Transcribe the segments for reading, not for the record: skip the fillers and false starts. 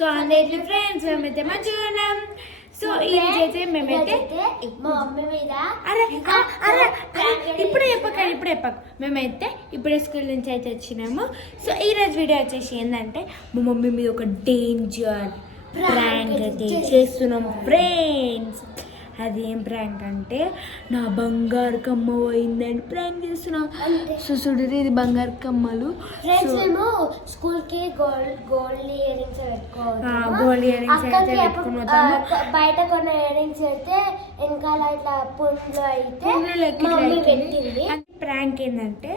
So అందరి friends మేమైతే మంచిగా ఉన్నాం. సో ఈరోజైతే మేమైతే అరే ఇప్పుడే చెప్పక మేమైతే ఇప్పుడే స్కూల్ నుంచి అయితే వచ్చినాము. సో ఈరోజు వీడియో వచ్చేసి ఏంటంటే మా మమ్మీ మీద ఒక డేంజర్ ప్రాంక్ అయితే చేస్తున్నాం ఫ్రెండ్స్. అది ఏం ప్రాంక్ అంటే నా బంగారు కమ్మ పోయిందని ప్రాంక్ చేస్తున్నాం. సో చూడరు ఇది బంగారు కమ్మలు. స్కూల్కి గోల్డ్ ఇయరింగ్స్ అయితే పెట్టుకుని పోతాము. బయట కొన్ని ఇయరింగ్స్ అయితే వెనకాల ఇట్లా పుండ్లు అయితే పెట్టింది. ప్రాంక్ ఏంటంటే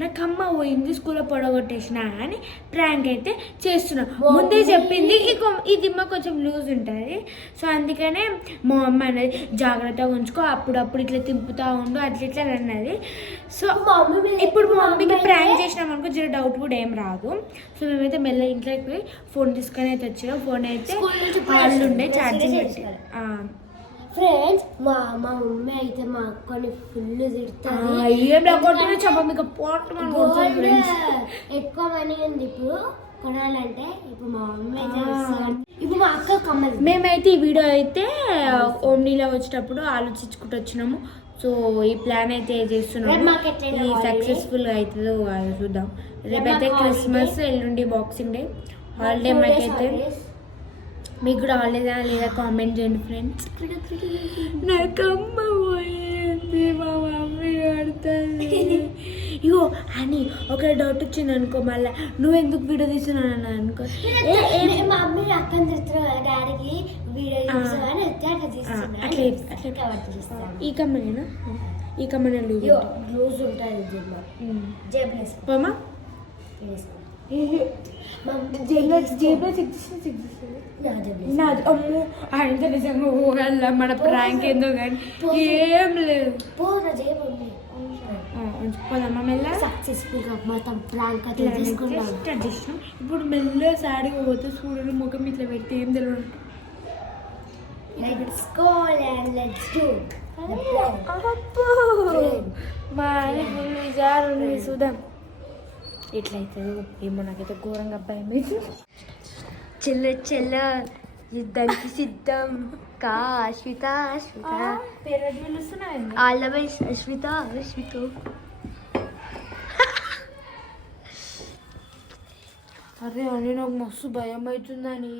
నాకు అమ్మ పోయింది స్కూల్లో పొడగొట్టేసిన అని ప్రాంక్ అయితే చేస్తున్నాం. ముందే చెప్పింది ఈ దిమ్మ కొంచెం లూజ్ ఉంటుంది. సో అందుకనే మా అమ్మ అనేది జాగ్రత్తగా ఉంచుకో, అప్పుడప్పుడు ఇట్లా తింపుతా ఉండు అట్లా ఇట్లా అన్నది. సో ఇప్పుడు మా మమ్మీకి ప్రాంక్ చేసినాం అనుకో జర డౌట్ కూడా ఏం రాదు. సో మేమైతే మెల్ల ఇంట్లోకి పోయి ఫోన్ తీసుకొని అయితే వచ్చినాం. ఫోన్ అయితే వాళ్ళు ఉండే ఛార్జింగ్ పెట్టి. ఫ్రెండ్స్ మా మమ్మీ అయితే మా అక్కని ఫుల్ తిడుతుంది. ఎక్కువ మనీ ఉంది ఇప్పుడు కొనాలంటే. ఇప్పుడు మా మమ్మీ ఇప్పుడు మా అక్క కమ్మలు. మేమైతే ఈ వీడియో అయితే ఓమ్నీలో వచ్చేటప్పుడు ఆలోచించుకుంటూ వచ్చినాము. సో ఈ ప్లాన్ అయితే చేస్తున్నాము. ఈ సక్సెస్ఫుల్గా అవుతుందో అది చూద్దాం. రేపైతే క్రిస్మస్, ఎల్లుండి బాక్సింగ్ డే హాలిడే. మాకైతే మీకు కూడా హాలిడేదా లేదా కామెంట్ చేయండి ఫ్రెండ్స్. నాకు అమ్మ పోయింది, మా మమ్మీ పడుతుంది. ఇగో అని ఒక డౌట్ వచ్చింది అనుకో, మళ్ళీ నువ్వు ఎందుకు వీడియో తీస్తున్నాను అనుకో. మా మమ్మీ అక్కని తిడుతున్నారు కదా డాడీకి వీడియో ఈ కమ్మనేనా? ఈ కమ్మనే లూజ్ ఉంటుంది పోమా అంటే నిజంగా పోగల మన ప్రాంక్ ఏందో కానీ ఏం లేదు. పోదామా మెల్ల సక్సెస్ఫుల్గా మొత్తం ప్రాంక్ స్టార్ట్ చేసినాం. ఇప్పుడు మెల్ల సాడిగా పోతే చూడడం ముఖం ఇట్లా పెట్టి ఏం తెలియదు. మా ఆయన ఫుల్ విజారు చూద్దాం ఎట్లయితుందో ఏమో. నాకైతే ఘోరంగా భయం అయితే. చెల్ల యుద్ధానికి సిద్ధం కా అశ్విత పేరు పిలుస్తున్నాయి. All the best Ashwitha. అరే అని నాకు మస్తు భయం అవుతుందని.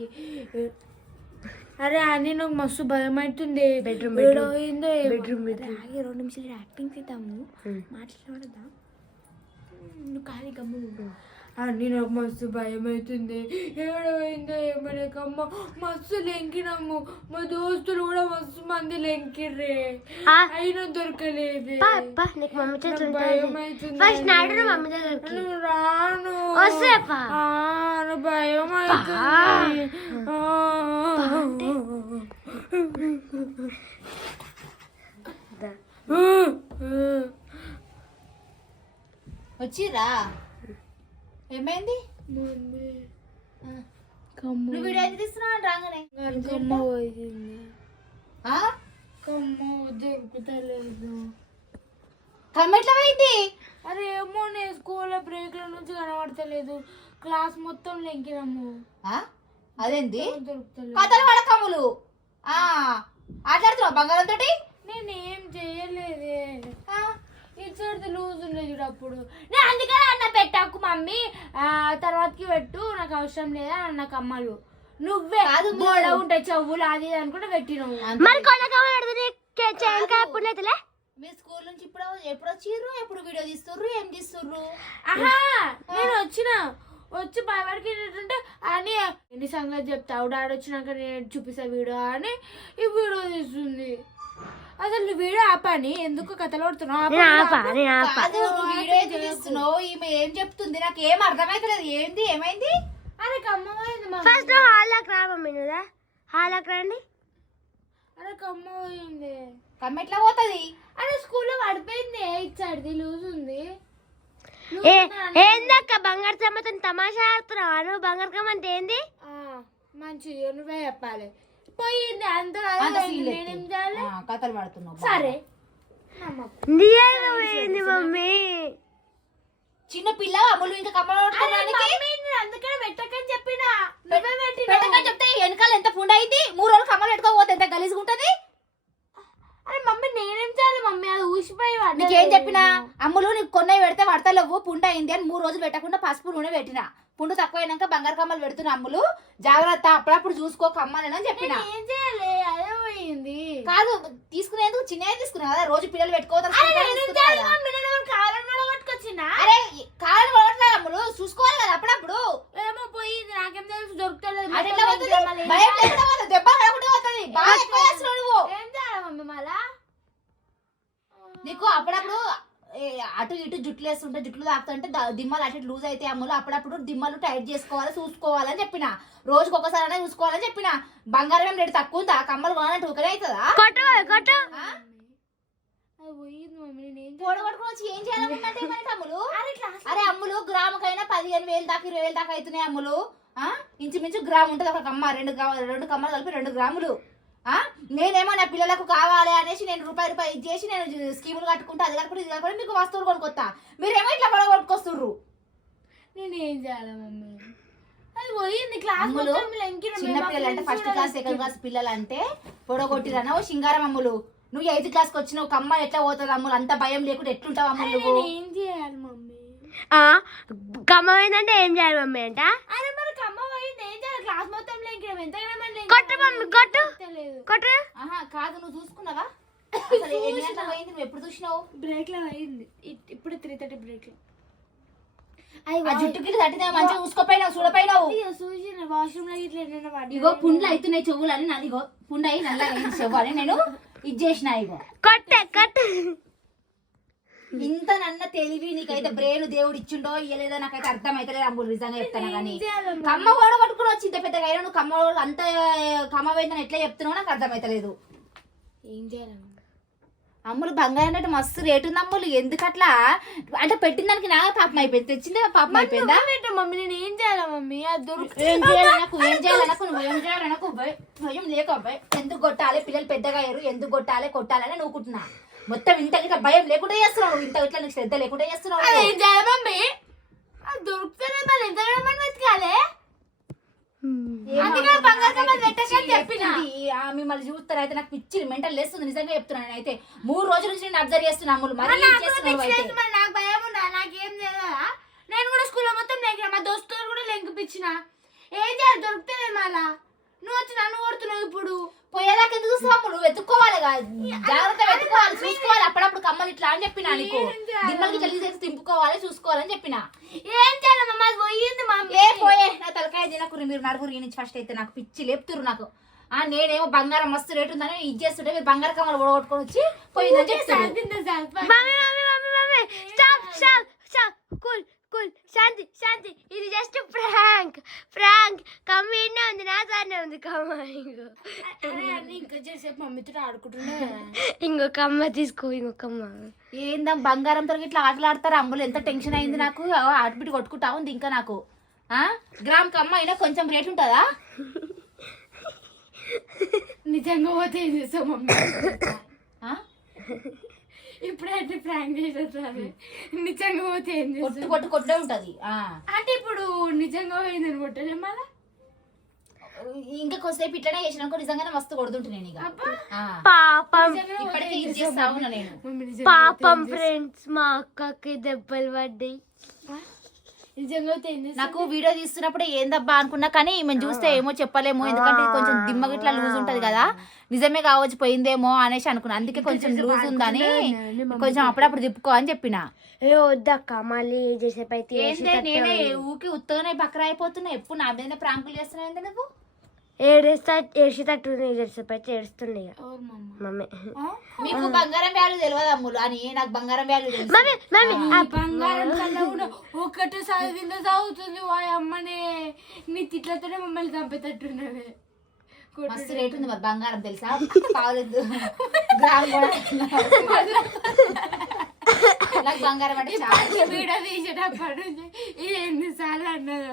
అరే అని నాకు మస్తు భయం అవుతుంది. బెడ్రూమ్ 2 నిమిషాలు యాక్టింగ్ చేద్దాము, మాట్లాడదాం. నువ్వు ఖాళీ గమ్మును. అన్నీ నాకు మస్తు భయం అవుతుంది. ఏడవైందో ఏమనకమ్మ మస్తు లెంకినాము. మా దోస్తులు కూడా మస్తు మంది లెంకిర్రే, అయినా దొరకలేదు. భయం అవుతుంది. రాను భయం అవుతుంది. వచ్చిరా ఏమైంది? నువ్వు వీడియో అయితే తీస్తున్నావు రాగానే కమ్మ పోయింది. కమ్మ దొరుకుతలేదు. కమ్మ ఎట్లా పోయింది? అరే ఏమో నేను స్కూల్లో బ్రేక్ల నుంచి కనబడతలేదు. క్లాస్ మొత్తం లెంకినాము. అదేంది దొరుకుతలేదు. కథలు పడకమ్ములు ఆటలాడుతున్నావు బంగారం తోటి? నేనేం చెయ్యలేదే. ఇచ్చేది లూజ్ ఉండే చూడప్పుడు. నేను అందుకనే అన్న పెట్టాకు మమ్మీ తర్వాతకి పెట్టు, నాకు అవసరం లేదా అన్న కమ్మలు. నువ్వే గోడ ఉంటాయి చెవులు అది అనుకుంటే పెట్టినావు. మీరు స్కూల్ నుంచి ఎప్పుడు వచ్చిర్రు? ఎప్పుడు వీడియో తీస్తుర్రు? ఏం తీస్తుర్రు? నేను వచ్చి భయపడికి ఏంటంటే అని ఎన్ని సంగతి చెప్తావు, డాడీ వచ్చినాక నేను చూపిస్తా వీడియో అని ఈ వీడియో తీస్తుంది. అసలు వీడియో ఆపని ఎందుకు కథలు పడుతున్నావు? వీడియో తీస్తున్నావు. ఈమె ఏం చెప్తుంది నాకు ఏం అర్థమైతలేదు. ఏంది ఏమైంది? అరే కమ్మ పోయింది. ఫస్ట్ హాల్లోకి రా మమ్మీ. నువ్వుదా హాల్లోకి రండి. అరే కమ్మ పోయింది. కమ్మ ఎట్లా పోతుంది? అరే స్కూల్లో పడిపోయింది. ఇచ్చాడిది లూజ్ ఉంది. ఏందక్క బంగారు కమ్మతో తమాషా ఆడుతున్నావా నువ్వు? బంగారు కమ్మ అంటే ఏంది? మంచిది నువ్వే చెప్పాలి. పోయింది అంత కథలు పడుతున్నావు. సరే మమ్మీ చిన్న పిల్ల అమ్ములు ఇంకా కమ్మలు అందుకనే పెట్టకని చెప్పినా. పసుపు నూనె పెట్టిన పుండు తక్కువైనాక బంగారు కమ్మలు పెడుతున్నా అమ్ములు జాగ్రత్త అప్పుడప్పుడు చూసుకో కమ్మలని చెప్పిన. ఏం చేయాలి అదే పోయింది. కాదు తీసుకునేందుకు చిన్న తీసుకున్నా కదా, రోజు పిల్లలు పెట్టుకోవద్దు. అరే కావాలని పడట్లేదు అమ్ములు, చూసుకోవాలి కదా అప్పుడప్పుడు. ఏమో పోయింది, నాకేం తెలుసు దొరుకుతలేదు. అది ఎట్లా పోతుంది? భయం లేకుండా పోతుంది, దెబ్బ పడకుండా పోతుంది. బాగా ఎక్కువ చేస్తున్నావు నువ్వు. ఏం చేయాలి మమ్మీ మళ్ళా? నీకు అప్పుడప్పుడు అటు ఇటు జుట్లు వేస్తుంటే జుట్లు తాకుతుంటే దిమ్మలు అటు లూజ్ అయితే అమ్ములు అప్పుడప్పుడు దిమ్మలు టైట్ చేసుకోవాలి చూసుకోవాలని చెప్పిన. రోజుకి ఒకసారి చూసుకోవాలని చెప్పిన. బంగారం ఏం రేటు తక్కువ ఉందా? కమ్మలు కొనాలంటే ఊకనే అవుతుందా? పొడగొట్టుకుని వచ్చి ఏం చేయాలనుకుంటే మనకి అమ్ములు. అరే అమ్ములు గ్రాముకైనా 15,000 దాకా 20,000 దాకా అవుతున్నాయి అమ్ములు. ఇంచుమించు గ్రామ్ ఉంటుంది ఒక కమ్మ, రెండు కమ్మలు కలిపి 2 గ్రాములు. నేనేమో నా పిల్లలకు కావాలి అనేసి నేను రూపాయి ఇచ్చేసి నేను స్కీములు కట్టుకుంటా, అది కట్టుకుంటే ఇది కట్టుకుంటే మీకు వస్తువులు కొనుక్కొస్తా. మీరేమో ఇట్లా కొనుక్కొస్తుర్రు. నేను ఏం చేయాలి మమ్మీ? అది పోయింది క్లాస్. చిన్న పిల్లలు అంటే ఫస్ట్ క్లాస్ సెకండ్ క్లాస్ పిల్లలు అంటే పొడగొట్టిరన్నా ఓ సింగారం అమ్ములు. నువ్వు 8th క్లాస్కి వచ్చినావు, కమ్మ ఎట్లా పోతుంది అమ్ములు? అంత భయం లేకుండా ఎట్లుంటావు అమ్ములు నువ్వు? ఏం చేయాలి మమ్మీ? కమ్మ పోయిందంటే ఏం చేయాలి మమ్మీ అంట? అరే మరి కమ్మ పోయింది ఏం చేయాలి? క్లాస్ మొత్తం ఎంత కొట్టు. కాదు నువ్వు చూసుకున్నావా? అసలు ఎన్ని గంటలకు పోయింది? నువ్వు ఎప్పుడు చూసినావు? బ్రేక్ లో అయింది, ఇప్పుడు 3:30 బ్రేక్ లో. ఆ జుట్టుకి తట్టితే మంచిగా చూసుకోపోయినావు, చూడపోయినావు. చూసిన వాష్రూమ్ లో ఇట్లా ఇగో పుండ్లు అవుతున్నాయి చెవులు అని నాది. ఇగో పుండు అయి నల్లగా చెవు అని నేను ఇది చేసిన. ఇగో కొట్టు. ఇంత నన్న తెలివి నీకైతే బ్రెయిన్ దేవుడు ఇచ్చిండో ఇయ్యలేదో నాకైతే అర్థం అయితే అమ్ములు నిజంగా చెప్తాను. కానీ కమ్మ కూడా పట్టుకుని వచ్చి ఇంత పెద్దగా అయినా నువ్వు కమ్మ అంత కమ్మ పోయిందని ఎట్లా చెప్తున్నావు నాకు అర్థం అవుతలేదు. ఏం చేయాలి అమ్ములు? బంగారం అంటే మస్తు రేటు ఉంది అమ్ములు. ఎందుకట్లా అంటే పెట్టిన దానికి నా పాపం అయిపోయింది, తెచ్చిందే పాపం అయిపోయిందా? మమ్మీ నేను ఏం చేయాలి మమ్మీ? అది ఏం చేయాలనకు నువ్వు ఏం చేయాలనకు భయం లేక ఎందుకు కొట్టాలి? పిల్లలు పెద్దగా అయ్యారు, ఎందుకు కొట్టాలని నూకుంటున్నా. మొత్తం ఇంత ఇట్లా భయం లేకుండా చేస్తున్నావు, ఇంత ఇట్లా నీకు శ్రద్ధ లేకుండా చేస్తున్నావు. ఏం చేయాలి మమ్మీ? అది దొరుకుతుంది మళ్ళీ ఎంత వెతకాలి? మిమ్మల్ని చూస్తారు అయితే నాకు పిచ్చి మెంటల్ లేస్తుంది నిజంగా చెప్తున్నాను. నేనైతే 3 రోజుల నుంచి నేను అబ్జర్వ్ చేస్తున్నా అమ్ములు. నాకు భయం ఉందా? నాకేం తెలియదా? నేను కూడా స్కూల్లో మొత్తం లేక మా దోస్తులు కూడా లెంకిపించిన. ఏం చేయాలి? దొరుకుతలేదు మళ్ళా. నువ్వు వచ్చి నన్ను కొడుతున్నావు. ఇప్పుడు పోయేదాకా ఎందుకు చూస్తావు? నువ్వు వెతుక్కోవాలి, జాగ్రత్త వెతుక్కోవాలి, చూసుకోవాలి. అప్పుడప్పుడు కమ్మలు ఇట్లా అని చెప్పినా నీకు. దిమ్మలకి చల్లి చేసి తింపుకోవాలి, చూసుకోవాలని చెప్పిన. ఏం చేయాలి మమ్మీ? అది పోయింది మమ్మీ. ఏ పోయే నా తలకాయ తినకురు మీరు నలుగురు నుంచి ఫస్ట్ అయితే నాకు పిచ్చి లేపుతురు నాకు. నేనేమో బంగారం మస్తు రేటు ఉందని ఇది చేస్తుంటే మీరు బంగారు కమ్మలు ఓడగొట్టుకొని వచ్చి పోయిందని చెప్తాను. శాంతి ఇది జస్ట్ ఫ్రాంక్ కమ్మ ఇన్నే ఉంది, నా సార్నే ఉంది కమ్మ. ఇంకా చేసేపు మమ్మీతో ఆడుకుంటున్నా. ఇంకొక అమ్మ తీసుకో, ఇంకొక అమ్మ. ఏందా బంగారం తరగతి ఇట్లా ఆటలాడతారు అమ్ములు? ఎంత టెన్షన్ అయింది నాకు. ఆటపిటి కొట్టుకుంటా ఉంది ఇంకా నాకు. గ్రామ్ కమ్మ అయినా కొంచెం రేట్ ఉంటుందా? నిజంగా పోతే ఏం చేస్తావు మమ్మీ? ఇప్పుడైతే ప్రాంక్ చేసేది. నిజంగా పోతే ఏం చేస్తావు? కొట్టే ఉంటది. అంటే ఇప్పుడు నిజంగా పోయిందని కొట్టలే మళ్ళా. ఇంకా కొద్దిసేపు ఇట్లనే చేసినాక నిజంగానే మస్తు కొడుతుంటే నేను ఇక పాపం ఇప్పటికే ఇది చేస్తా ఉన్నా నేను. పాపం ఫ్రెండ్స్, మా అక్కకి దెబ్బలు పడ్డాయి. నాకు వీడియో తీస్తున్నప్పుడు ఏందబ్బా అనుకున్నా, కానీ మేము చూస్తే ఏమో చెప్పలేమో, ఎందుకంటే కొంచెం దిమ్మ గిట్లా లూజ్ ఉంటది కదా, నిజమే కావచ్చు పోయిందేమో అనేసి అనుకున్నా. అందుకే కొంచెం లూజ్ ఉందని కొంచెం అప్పుడప్పుడు తిప్పుకో అని చెప్పిన. వద్దక్క మళ్ళీ చేసేపు అయితే నేనే ఊకి ఉత్తగానే బక్రా అయిపోతున్నా. ఎప్పుడు నా మీద ప్రాంకులు చేస్తున్నా ఏంటంటే నువ్వు ఏడ్చేటట్టు చేసేపు అయితే ఏడుస్తుండే మమ్మీ. మీకు బంగారం వాల్యూ తెలియదు అమ్ములు అని, నాకు బంగారం వాల్యూ తెలుసు. బంగారం ఒకటేసారి కింద సాగుతుంది. అమ్మనే నీ తిట్లతోనే మమ్మల్ని చంపేటట్టున్నది. మస్తు రేట్ ఉంది మరి బంగారం తెలుసా? కావలేదు గ్రామ్ కూడా. నాకు బంగారం అంటే చాలా వీడియో తీసేటప్పుడు ఎన్నిసార్లు అన్నది.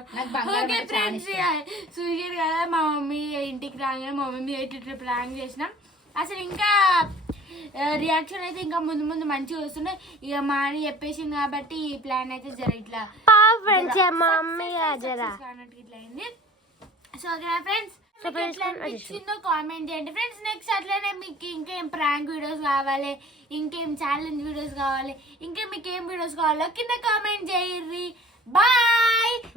చూసారు కదా మా మమ్మీ ఇంటికి రాగానే మా మమ్మీ ఎయిట్ ప్లాన్ చేసినాం. అసలు ఇంకా రియాక్షన్ అయితే ఇంకా ముందు ముందు మంచిగా వస్తున్నాయి. ఇక మా అని చెప్పేసింది కాబట్టి ఈ ప్లాన్ అయితే జర ఇట్లా ఇట్లా అయింది. సో ఓకే ఫ్రెండ్స్, నచ్చిందో కామెంట్ చేయండి ఫ్రెండ్స్. నెక్స్ట్ అట్లనే మీకు ఇంకేం ప్రాంక్ వీడియోస్ కావాలి, ఇంకేం ఛాలెంజ్ వీడియోస్ కావాలి, ఇంకా మీకు ఏం వీడియోస్ కావాలో కింద కామెంట్ చేయర్రి. బాయ్.